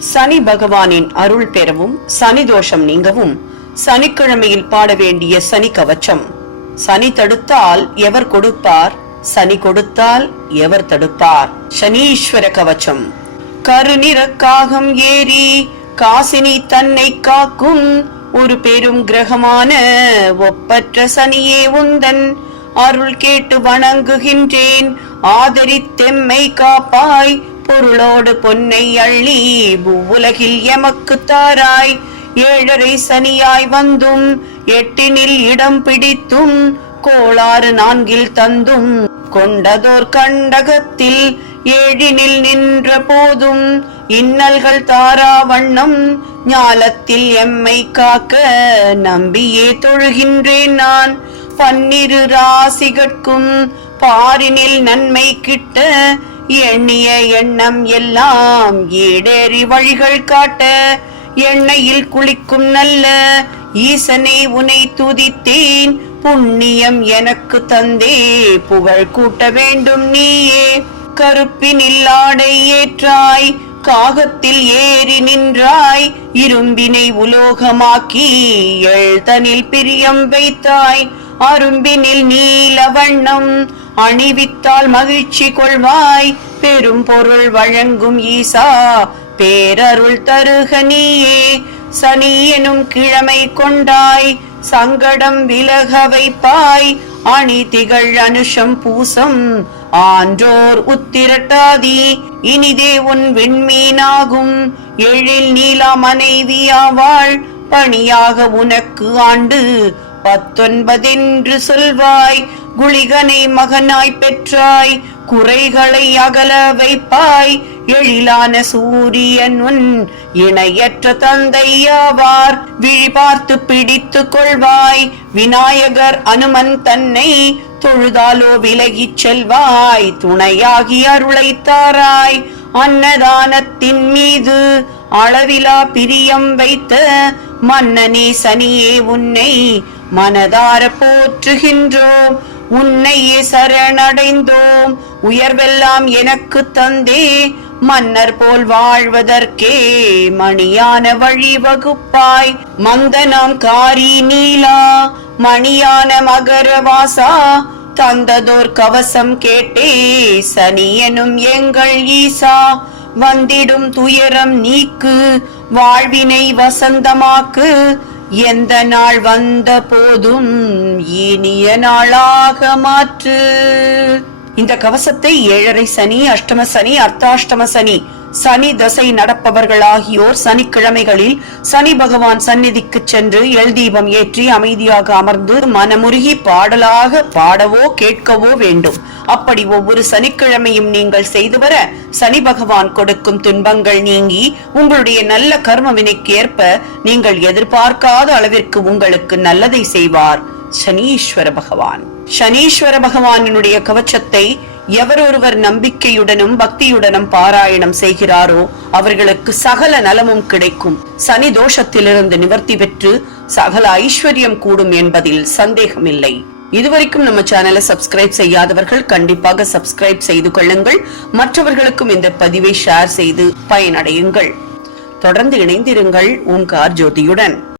சனி பகவானின் அருள் பெறவும் சனி தோஷம் நீங்கவும் சனிக்கிழமையில் பாட வேண்டிய சனி கவச்சம். சனி தடுத்தால் எவர் கொடுப்பார்? சனி கொடுத்தால் எவர் தடுப்பார்? சனீஸ்வர கவச்சம். கருநிற காகம் ஏறி காசினி தன்னை காக்கும் ஒரு பெரும் கிரகமான ஒப்பற்ற சனியே உந்தன். அருள் கேட்டு வணங்குகின்றேன் ஆதரித்தெம்மை காப்பாய் பொருளோடு பொன்னை அள்ளி பூவுலகில் எமக்கு தாராய். ஏழரை சனியாய் வந்தும் எட்டினில் இடம் பிடித்தும் கோளாறு நான்கில் தந்தும். கொண்டதோர் கண்டகத்தில் ஏழினில் நின்ற போதும் இன்னல்கள் தாரா வண்ணம் ஞாலத்தில் எம்மை காக்க நம்பியே தொழுகின்றேன் நான். பன்னிரு ராசிகட்கும் பாரினில் நன்மை கிட்ட எண்ணிய எண்ணம் எல்லாம் ஈடேறி வழிகள் காட்ட எண்ணெயில் குளிக்கும் நல்ல ஈசனை உனை துதித்தேன் புண்ணியம் எனக்கு தந்தே புகழ் கூட்ட வேண்டும் நீயே. கருப்பினில் ஆடை ஏற்றாய் காகத்தில் ஏறி நின்றாய் இரும்பினை உலோகமாக்கி எழுதனில் பிரியம் வைத்தாய் அரும்பினில் நீல வண்ணம் அணிவித்தால் மகிழ்ச்சி கொள்வாய். பெரும் பொருள் வழங்கும் ஈசா பேரருள் தருக நீயே. சனி எனும் கிழமை கொண்டாய் சங்கடம் விலக வைப்பாய். அணி திகழ் அனுஷம் பூசம் ஆன்றோர் உத்திரட்டாதி. இனிதே உன் விண்மீனாகும் எழில் நீலா மனைவியாவாள் பணியாக உனக்கு ஆண்டு பத்தொன்பதென்று சொல்வாய். குளிகனை மகனாய் பெற்றாய் குறைகளை அகல வைப்பாய். எழிலான சூரியன் உன் இணையற்ற தந்தையாவார் விழி பார்த்து பிடித்து கொள்வாய். விநாயகர் அனுமன் தன்னை தொழுதாலோ விலகிச் செல்வாய். துணையாகி அருளைத்தாராய் அன்னதானத்தின் மீது அளவிலா பிரியம் வைத்த மன்னனே சனியே உன்னை மனதார போற்றுகின்றோம். உன்னையே சரணடைந்தோம். உயர்வெல்லாம் எனக்கு தந்தே. மன்னர் போல் வாழ்வதற்கே மணியான வழி வகுப்பாய். மந்தனம் காரி நீலா மணியான மகரவாசா தந்ததோர் கவசம் கேட்டே சனியனும் எங்கள் ஈசா. வந்திடும் துயரம் நீக்கு வாழ்வினை வசந்தமாக்கு. எந்த நாள் வந்த போதும் இனிய நாளாக மாற்று. இந்த கவசத்தை ஏழரை சனி அஷ்டம சனி அர்த்தாஷ்டம சனி சனி தசை நடப்பவர்கள் ஆகியோர் சனிக்கிழமைகளில் சனி பகவான் சந்நிதிக்கு சென்று எல் தீபம் ஏற்றி அமைதியாக அமர்ந்து மனமுருகி பாடலாக பாடவோ கேட்கவோ வேண்டும். அப்படி ஒவ்வொரு சனிக்கிழமையும் நீங்கள் செய்து வர சனி பகவான் கொடுக்கும் துன்பங்கள் நீங்கி உங்களுடைய நல்ல கர்ம வினைக்கு ஏற்ப நீங்கள் எதிர்பார்க்காத அளவிற்கு உங்களுக்கு நல்லதை செய்வார். சனீஸ்வர பகவான். சனீஸ்வர பகவானினுடைய கவச்சத்தை எவரொருவர் நம்பிக்கையுடனும் பக்தியுடனும் பாராயணம் செய்கிறாரோ அவர்களுக்கு சகல நலமும் கிடைக்கும். சனி தோஷத்திலிருந்து நிவர்த்தி பெற்று சகல ஐஸ்வர்யம் கூடும் என்பதில் சந்தேகமில்லை. இதுவரைக்கும் நம்ம சேனலை சப்ஸ்கிரைப் செய்யாதவர்கள் கண்டிப்பாக சப்ஸ்கிரைப் செய்து கொள்ளுங்கள். மற்றவர்களுக்கும் இந்த பதிவை ஷேர் செய்து பயனடையுங்கள். தொடர்ந்து இணைந்திருங்கள் ஓம்கார் ஜோதியுடன்.